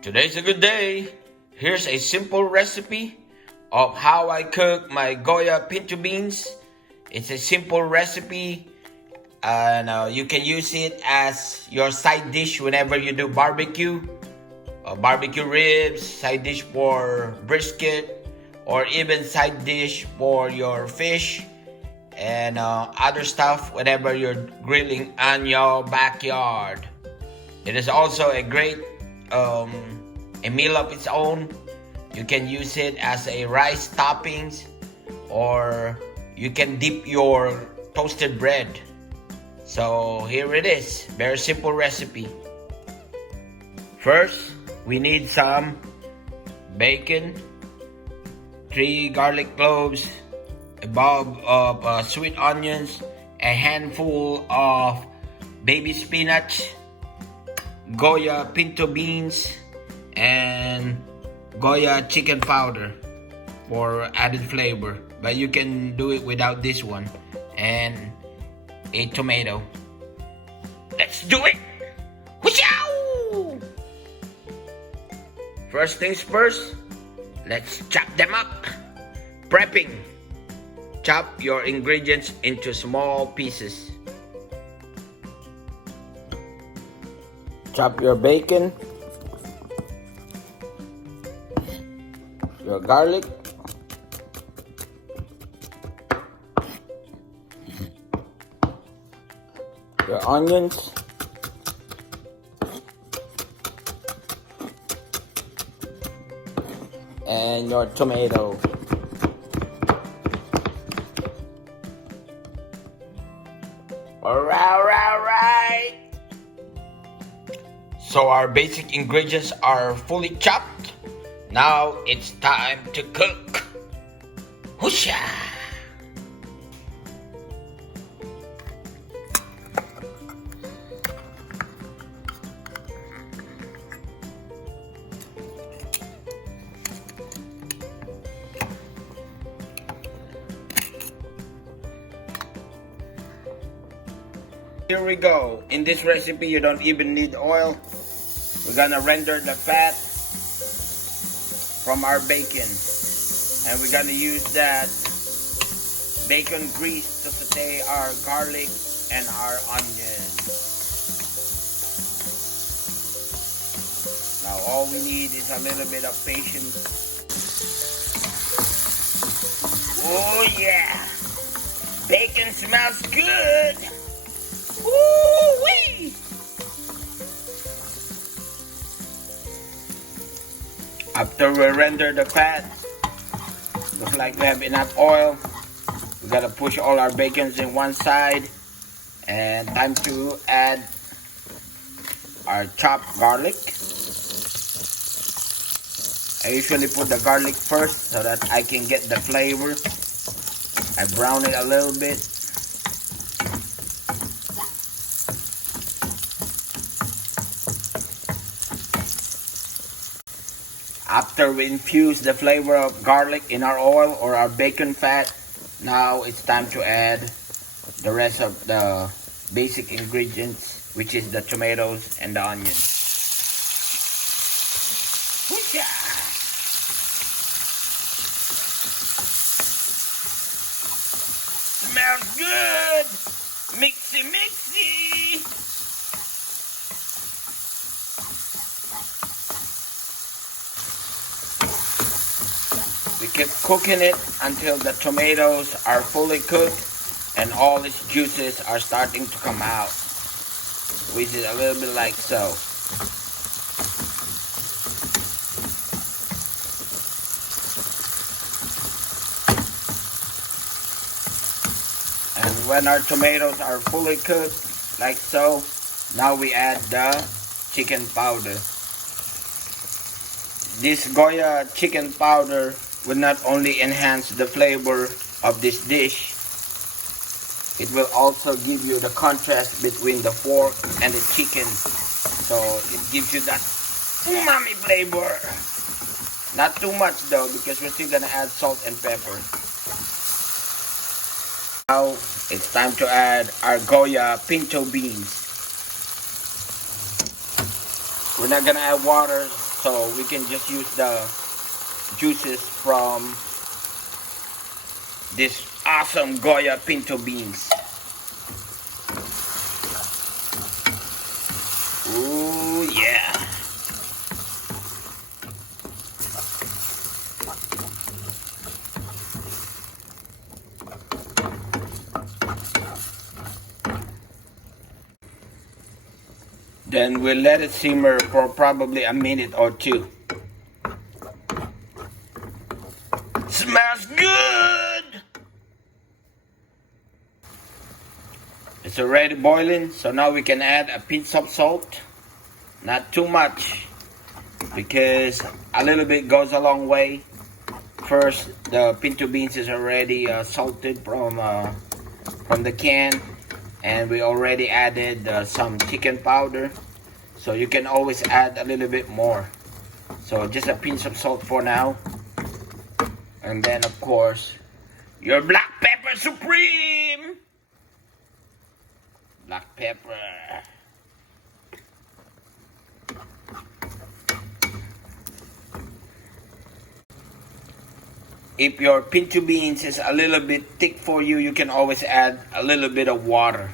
Today's a good day. Here's a simple recipe of how I cook my Goya pinto beans. It's a simple recipe and you can use it as your side dish whenever you do barbecue. Barbecue ribs, side dish for brisket, or even side dish for your fish and other stuff whenever you're grilling on your backyard. It is also a great a meal of its own. You can use it as a rice toppings, or you can dip your toasted bread. So here it is, very simple recipe. First, we need some bacon, 3 garlic cloves, a bulb of sweet onions, a handful of baby spinach, Goya pinto beans, and Goya chicken powder for added flavor, but you can do it without this one, and a tomato. Let's do it! Wooshaaaa! First things first, let's chop them up. Prepping. Chop your ingredients into small pieces. Chop your bacon, your garlic, your onions, and your tomato. Alright. So our basic ingredients are fully chopped. Now it's time to cook. Wooshaaaa! Here we go. In this recipe, you don't even need oil. We're gonna render the fat from our bacon, and we're gonna use that bacon grease to saute our garlic and our onions. Now all we need is a little bit of patience. Oh yeah, bacon smells good. Woo-wee! After we render the fat, looks like we have enough oil. We gotta push all our bacons in one side, and time to add our chopped garlic. I usually put the garlic first so that I can get the flavor. I brown it a little bit. After we infuse the flavor of garlic in our oil or our bacon fat, now it's time to add the rest of the basic ingredients, which is the tomatoes and the onions. Wooshaaaa! Smells good! Mixy mixy! We keep cooking it until the tomatoes are fully cooked and all its juices are starting to come out. Squeeze it a little bit like so. And when our tomatoes are fully cooked like so, now we add the chicken powder. This Goya chicken powder will not only enhance the flavor of this dish, it will also give you the contrast between the pork and the chicken. So it gives you that umami flavor. Not too much though, because we're still gonna add salt and pepper. Now it's time to add our Goya pinto beans. We're not gonna add water so we can just use the juices from this awesome Goya pinto beans. Ooh, yeah. Then we'll let it simmer for probably a minute or two. Smells good! It's already boiling, so now we can add a pinch of salt. Not too much, because a little bit goes a long way. First, the pinto beans is already salted from the can, and we already added some chicken powder, so you can always add a little bit more. So just a pinch of salt for now, and then of course your black pepper supreme. Black pepper. If your pinto beans is a little bit thick for you, you can always add a little bit of water.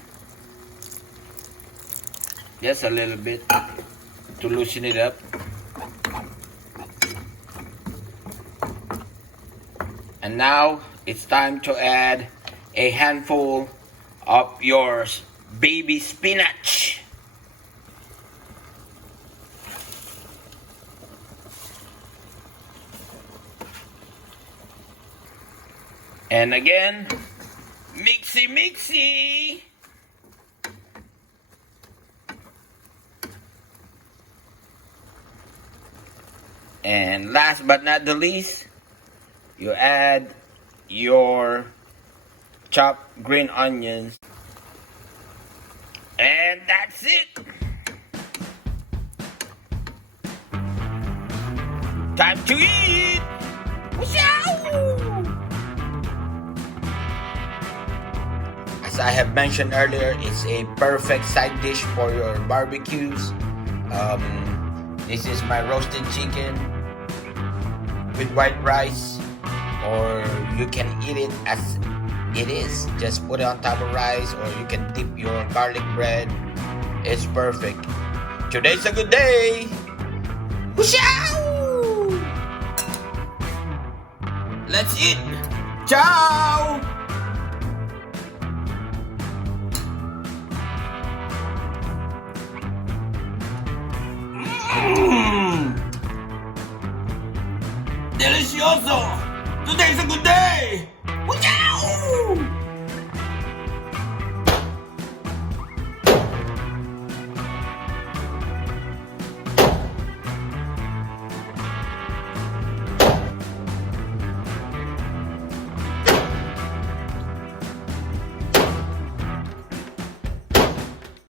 Just a little bit to loosen it up. And now it's time to add a handful of your baby spinach. And again, mixy mixy. And last but not the least, you add your chopped green onions. And that's it. Time to eat. Wooshaaaa! As I have mentioned earlier, it's a perfect side dish for your barbecues. This is my roasted chicken with white rice, or you can eat it as it is. Just put it on top of rice, or you can dip your garlic bread. It's perfect. Today's a good day. Wooshaaaa! Let's eat. Ciao. Delicioso! Today's a good day!